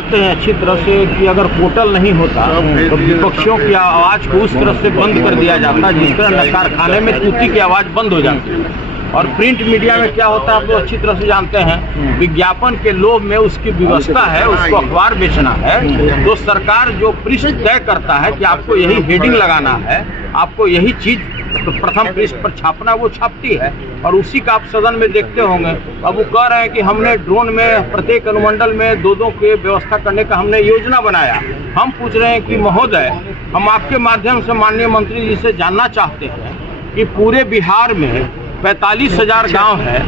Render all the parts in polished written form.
जानते हैं अच्छी तरह से कि अगर पोर्टल नहीं होता तो विपक्षियों की आवाज़ को उस तरह से बंद कर दिया जाता जिस तरह कारखाने में तूती की आवाज़ बंद हो जाती है। और प्रिंट मीडिया में क्या होता है आप लोग अच्छी तरह से जानते हैं, विज्ञापन के लोभ में उसकी व्यवस्था है, उसको अखबार बेचना है। तो सरकार जो पृष्ठ तय करता है कि आपको यही हेडिंग लगाना है, आपको यही चीज़ तो प्रथम पृष्ठ पर छापना, वो छापती है। और उसी का आप सदन में देखते होंगे। अब वो कह रहे हैं कि हमने ड्रोन में प्रत्येक अनुमंडल में दो की व्यवस्था करने का हमने योजना बनाया। हम पूछ रहे हैं कि महोदय, हम आपके माध्यम से माननीय मंत्री जी से जानना चाहते हैं कि पूरे बिहार में 45,000 गांव है,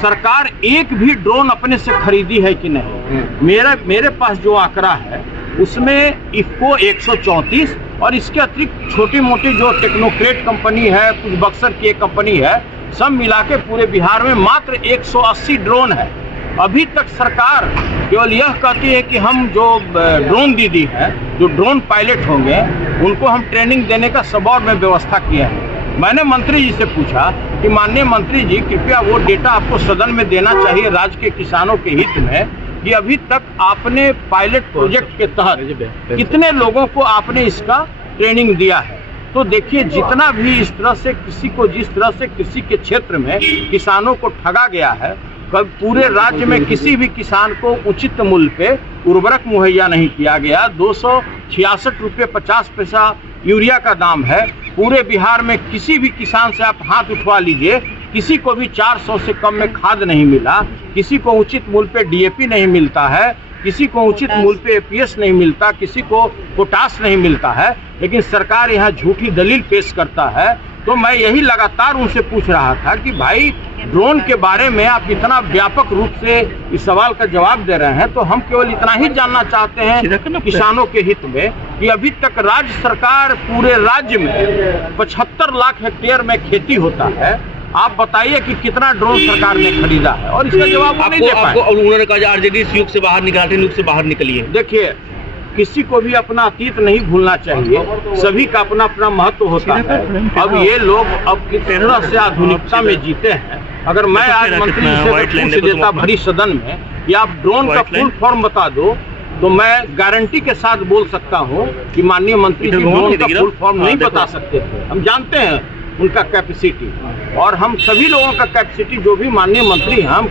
सरकार एक भी ड्रोन अपने से खरीदी है कि नहीं? मेरे पास जो आंकड़ा है उसमें इफ्को 134 और इसके अतिरिक्त छोटी मोटी जो टेक्नोक्रेट कंपनी है, कुछ बक्सर की एक कंपनी है, सब मिला के पूरे बिहार में मात्र 180 ड्रोन है। अभी तक सरकार केवल यह कहती है कि हम जो ड्रोन दीदी है, जो ड्रोन पायलट होंगे, उनको हम ट्रेनिंग देने का सबौर में व्यवस्था किया है। मैंने मंत्री जी से पूछा कि माननीय मंत्री जी, कृपया वो डेटा आपको सदन में देना चाहिए राज्य के किसानों के हित में, कि अभी तक आपने पायलट प्रोजेक्ट के तहत कितने लोगों को आपने इसका ट्रेनिंग दिया है। तो देखिए, जितना भी इस तरह से किसी को, जिस तरह से कृषि के क्षेत्र में किसानों को ठगा गया है, पूरे राज्य में किसी भी किसान को उचित मूल्य पे उर्वरक मुहैया नहीं किया गया। 266 रुपये 50 पैसा यूरिया का दाम है। पूरे बिहार में किसी भी किसान से आप हाथ उठवा लीजिए, किसी को भी 400 से कम में खाद नहीं मिला, किसी को उचित मूल्य पे डीएपी नहीं मिलता है, किसी को उचित मूल्य पे एपीएस नहीं मिलता, किसी को पोटाश नहीं मिलता है। लेकिन सरकार यहाँ झूठी दलील पेश करता है। तो मैं यही लगातार उनसे पूछ रहा था कि भाई, ड्रोन के बारे में आप इतना व्यापक रूप से इस सवाल का जवाब दे रहे हैं, तो हम केवल इतना ही जानना चाहते हैं किसानों के हित में कि अभी तक राज्य सरकार पूरे राज्य में 75 लाख हेक्टेयर में खेती होता है। आप बताइए कि कितना ड्रोन सरकार ने खरीदा है, और इसका जवाब नहीं दे पाए। उन्होंने कहा आरजेडी इस युग से बाहर निकालते, युग से बाहर निकलिए। देखिए, किसी को भी अपना अतीत नहीं भूलना चाहिए, सभी का अपना अपना महत्व होता है। अब ये लोग अब किस तरह से आधुनिकता में जीते हैं। अगर मैं आज मंत्री से पूछ देता भरी सदन में कि आप ड्रोन का फुल फॉर्म बता दो, तो मैं गारंटी के साथ बोल सकता हूँ कि माननीय मंत्री जी ड्रोन का फुल फॉर्म नहीं बता सकते थे। हम जानते हैं उनका कैपेसिटी, और हम सभी लोगों का कैपेसिटी, जो भी माननीय मंत्री हैं, हम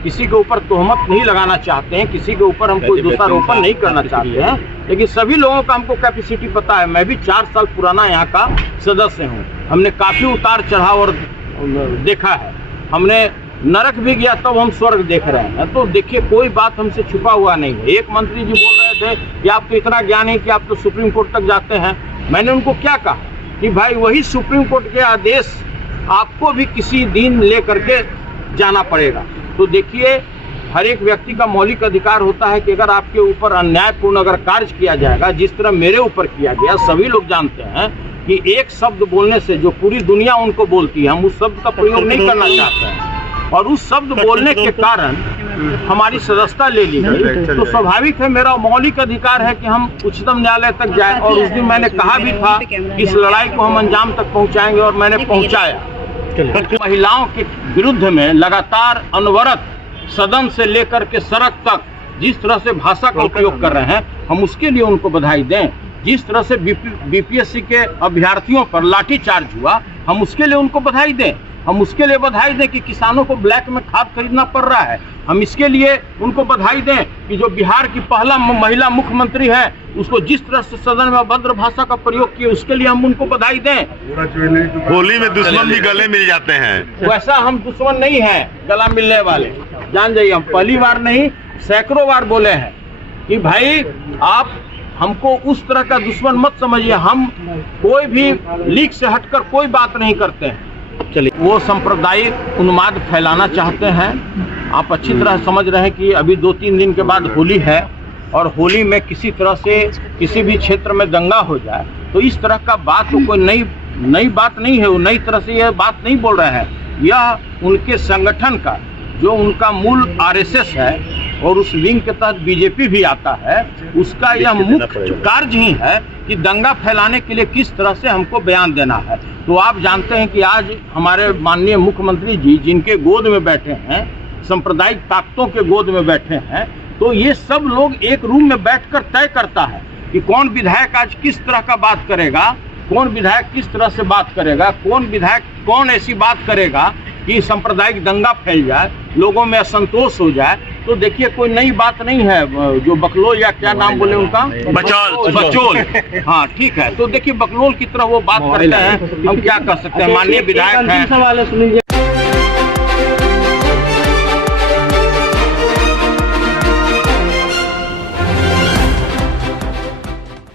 किसी के ऊपर तोहमत नहीं लगाना चाहते हैं, किसी के ऊपर हम कोई दोषारोपण नहीं करना चाहते हैं, लेकिन सभी लोगों का हमको कैपेसिटी पता है। मैं भी 4 साल पुराना यहाँ का सदस्य हूँ। हमने काफ़ी उतार चढ़ाव और देखा है। हमने नरक भी गया तब हम स्वर्ग देख रहे हैं। तो देखिए, कोई बात हमसे छुपा हुआ नहीं है। एक मंत्री जी बोल रहे थे कि आप तो इतना ज्ञान है कि आप तो सुप्रीम कोर्ट तक जाते हैं। मैंने उनको क्या कहा कि भाई, वही सुप्रीम कोर्ट के आदेश आपको भी किसी दिन ले करके जाना पड़ेगा। तो देखिए, हर एक व्यक्ति का मौलिक अधिकार होता है कि अगर आपके ऊपर अन्यायपूर्ण अगर कार्य किया जाएगा, जिस तरह मेरे ऊपर किया गया, सभी लोग जानते हैं कि एक शब्द बोलने से जो पूरी दुनिया उनको बोलती है, हम उस शब्द का प्रयोग नहीं करना चाहते हैं, और उस शब्द बोलने के कारण हमारी सदस्यता ले ली गई। तो स्वाभाविक है, मेरा मौलिक अधिकार है कि हम उच्चतम न्यायालय तक जाएं। और उस दिन मैंने कहा भी था कि इस लड़ाई को हम अंजाम तक पहुंचाएंगे, और मैंने पहुंचाया। महिलाओं के विरुद्ध में लगातार अनवरत सदन से लेकर के सड़क तक जिस तरह से भाषा का उपयोग कर रहे हैं, हम उसके लिए उनको बधाई दें। जिस तरह से बीपीएससी के अभ्यर्थियों पर लाठीचार्ज हुआ, हम उसके लिए उनको बधाई दें। हम उसके लिए बधाई दें कि किसानों को ब्लैक में खाद खरीदना पड़ रहा है। हम इसके लिए उनको बधाई दें कि जो बिहार की पहला महिला मुख्यमंत्री है, उसको जिस तरह से सदन में अभद्र भाषा का प्रयोग किया, उसके लिए हम उनको बधाई दें। होली में दुश्मन भी गले मिल जाते हैं। वैसा हम दुश्मन नहीं है गला मिलने वाले, जान जाइए। हम पहली बार नहीं, सैकड़ों बार बोले हैं कि भाई, आप हमको उस तरह का दुश्मन मत समझिए। हम कोई भी लीक से हटकर कोई बात नहीं करते हैं। चलिए, वो सांप्रदायिक उन्माद फैलाना चाहते हैं। आप अच्छी तरह समझ रहे हैं कि अभी 2-3 दिन के बाद होली है, और होली में किसी तरह से किसी भी क्षेत्र में दंगा हो जाए, तो इस तरह का बात तो कोई नई बात नहीं है। वो नई तरह से यह बात नहीं बोल रहे हैं। यह उनके संगठन का, जो उनका मूल आरएसएस है और उस विंग के तहत बीजेपी भी आता है, उसका यह मुख्य कार्य ही है कि दंगा फैलाने के लिए किस तरह से हमको बयान देना है। तो आप जानते हैं कि आज हमारे माननीय मुख्यमंत्री जी, जिनके गोद में बैठे हैं, सांप्रदायिक ताकतों के गोद में बैठे हैं, तो ये सब लोग एक रूम में बैठकर तय करता है कि कौन विधायक आज किस तरह का बात करेगा, कौन विधायक किस तरह से बात करेगा, कौन विधायक कौन ऐसी बात करेगा कि सांप्रदायिक दंगा फैल जाए, लोगों में असंतोष हो जाए। तो देखिए कोई नई बात नहीं है, जो बकलोल या क्या नाम बोले उनका, बचोल। हाँ ठीक है, तो देखिए बकलोल की तरह वो बात करते हैं, हम क्या कर सकते हैं, माननीय विधायक हैं।